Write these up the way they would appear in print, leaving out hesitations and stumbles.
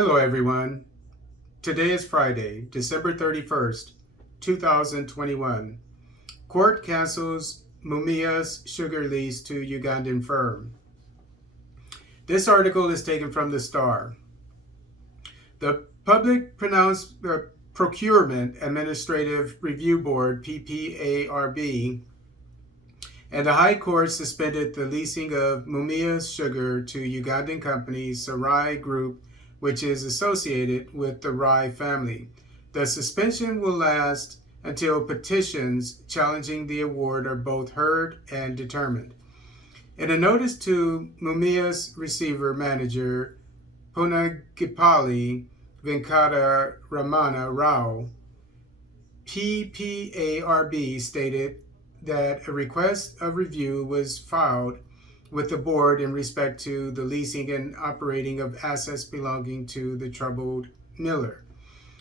Hello everyone. Today is Friday, December 31st, 2021. Court cancels Mumia's sugar lease to Ugandan firm. This article is taken from the Star. The Public Procurement Administrative Review Board, PPARB, and the High Court suspended the leasing of Mumia's sugar to Ugandan company Sarai Group, which is associated with the Rai family. The suspension will last until petitions challenging the award are both heard and determined. In a notice to Mumia's receiver manager, Punagipali Venkata Ramana Rao, PPARB stated that a request of review was filed with the board in respect to the leasing and operating of assets belonging to the troubled miller.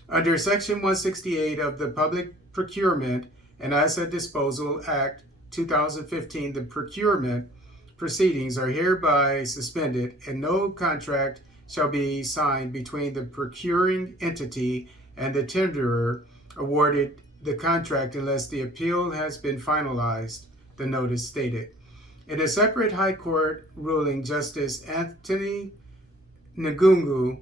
Under Section 168 of the Public Procurement and Asset Disposal Act 2015, the procurement proceedings are hereby suspended and no contract shall be signed between the procuring entity and the tenderer awarded the contract unless the appeal has been finalized, the notice stated. In a separate High Court ruling, Justice Anthony Ngungu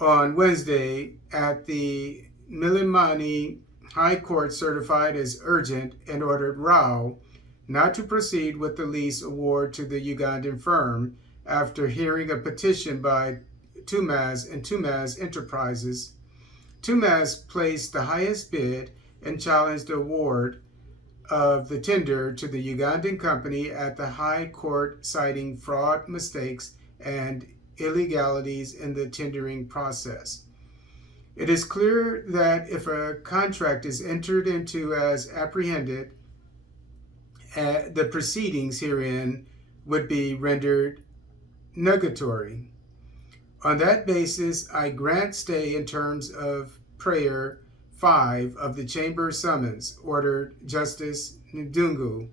on Wednesday at the Milimani High Court certified as urgent and ordered Rao not to proceed with the lease award to the Ugandan firm after hearing a petition by Tumaz and Tumaz Enterprises. Tumaz placed the highest bid and challenged the award of the tender to the Ugandan company at the High Court, citing fraud, mistakes, and illegalities in the tendering process. It is clear that if a contract is entered into as apprehended, the proceedings herein would be rendered nugatory. On that basis, I grant stay in terms of prayer 5 of the Chamber summons, ordered Justice Ndungu.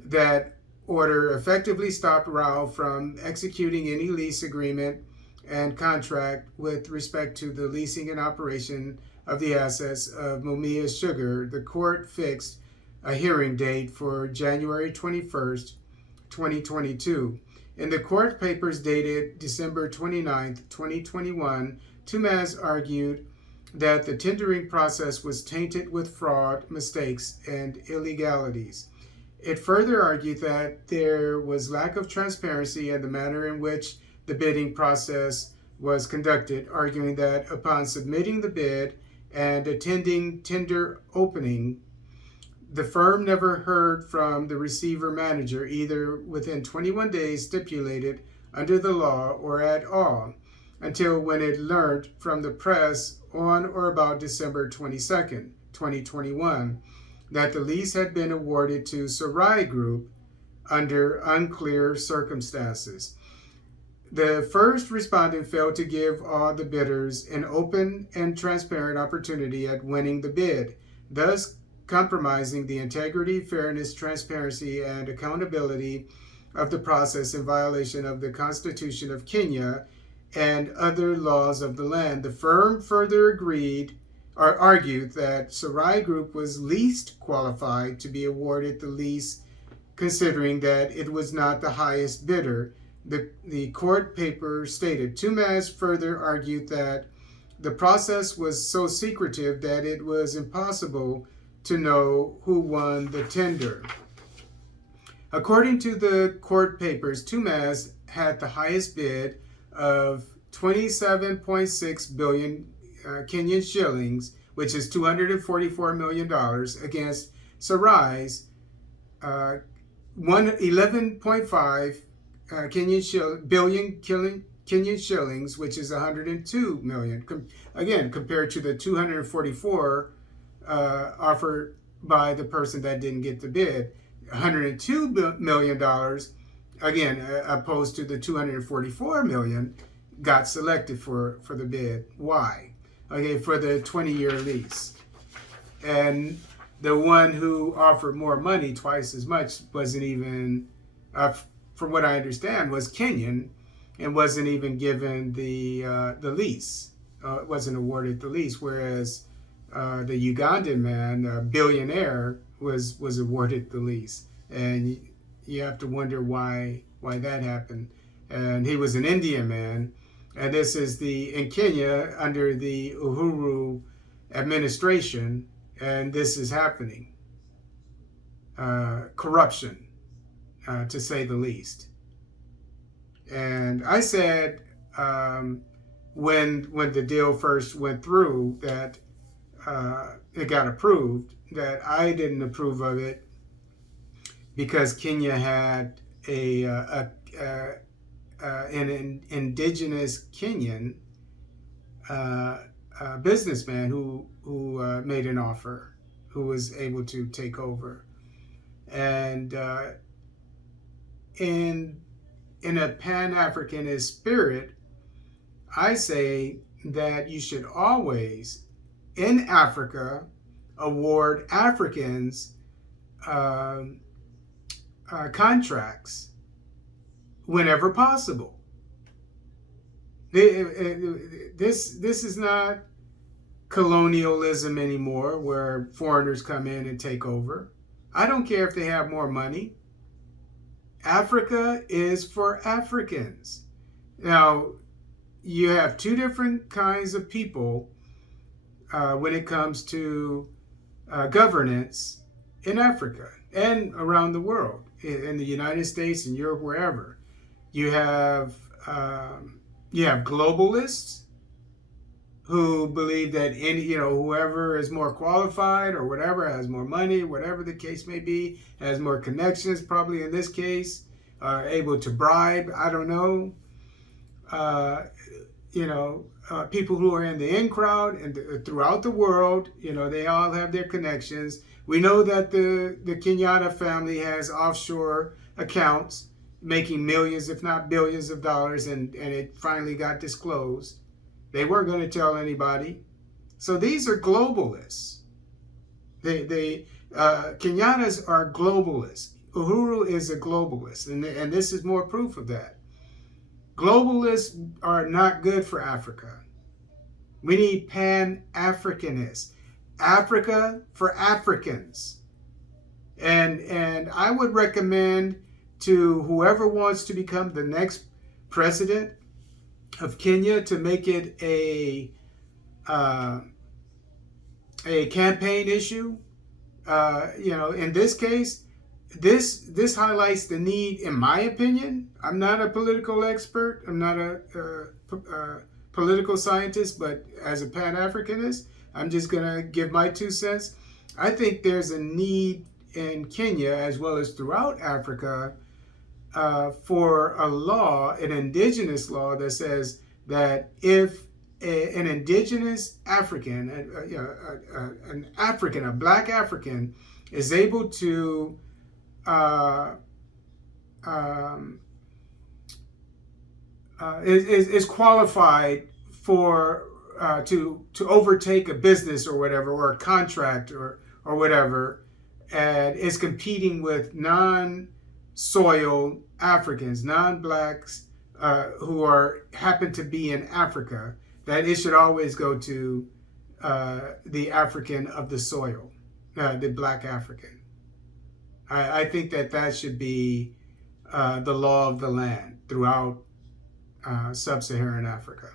That order effectively stopped Rao from executing any lease agreement and contract with respect to the leasing and operation of the assets of Mumia Sugar. The court fixed a hearing date for January 21st, 2022. In the court papers dated December 29th, 2021, Tumaz argued that the tendering process was tainted with fraud, mistakes, and illegalities. It further argued that there was lack of transparency in the manner in which the bidding process was conducted, arguing that upon submitting the bid and attending tender opening, the firm never heard from the receiver manager either within 21 days stipulated under the law or at all, until when it learned from the press on or about December 22nd, 2021, that the lease had been awarded to Sarai Group under unclear circumstances. The first respondent failed to give all the bidders an open and transparent opportunity at winning the bid, thus compromising the integrity, fairness, transparency, and accountability of the process in violation of the Constitution of Kenya and other laws of the land. The firm further argued that Sarai Group was least qualified to be awarded the lease, considering that it was not the highest bidder. The court paper stated, Tumaz further argued that the process was so secretive that it was impossible to know who won the tender. According to the court papers, Tumaz had the highest bid of 27.6 billion Kenyan shillings, which is $244 million, against Sarai's 11.5 billion Kenyan shillings, which is 102 million. Again, compared to the 244 offered by the person that didn't get the bid, $102 million, again, opposed to the 244 million, got selected for the bid. Why? Okay, for the 20-year lease. And the one who offered more money, twice as much, wasn't even, from what I understand, was Kenyan, and wasn't even given the lease. Wasn't awarded the lease, whereas the Ugandan man, Billionaire, was awarded the lease, and you have to wonder why that happened. And he was an Indian man, and this is in Kenya under the Uhuru administration, and this is happening. Corruption, to say the least. And I said, when the deal first went through, that it got approved, that I didn't approve of it because Kenya had an indigenous Kenyan businessman who made an offer, who was able to take over, and in a Pan-Africanist spirit, I say that you should always, in Africa, award Africans contracts whenever possible. This is not colonialism anymore, where foreigners come in and take over. I don't care if they have more money. Africa is for Africans. Now, you have two different kinds of people when it comes to governance in Africa and around the world, in the United States and Europe, wherever. You have globalists who believe that whoever is more qualified or whatever, has more money, whatever the case may be, has more connections, probably in this case, are able to bribe, I don't know, people who are in the in crowd and throughout the world, they all have their connections. We know that the Kenyatta family has offshore accounts making millions, if not billions of dollars, and it finally got disclosed. They weren't going to tell anybody. So these are globalists. Kenyatas are globalists. Uhuru is a globalist, and this is more proof of that. Globalists are not good for Africa. We need Pan-Africanists. Africa for Africans. And I would recommend to whoever wants to become the next president of Kenya to make it a campaign issue. In this case, this highlights the need, in my opinion. I'm not a political expert. I'm not a political scientist, but as a Pan-Africanist, I'm just going to give my 2 cents. I think there's a need in Kenya, as well as throughout Africa, for a law, an indigenous law, that says that if an indigenous African, a black African, is able to is qualified for to overtake a business or whatever, or a contract or whatever, and is competing with non-soil Africans, non-blacks who happen to be in Africa, that it should always go to the African of the soil, the black African. I think that should be the law of the land throughout sub-Saharan Africa.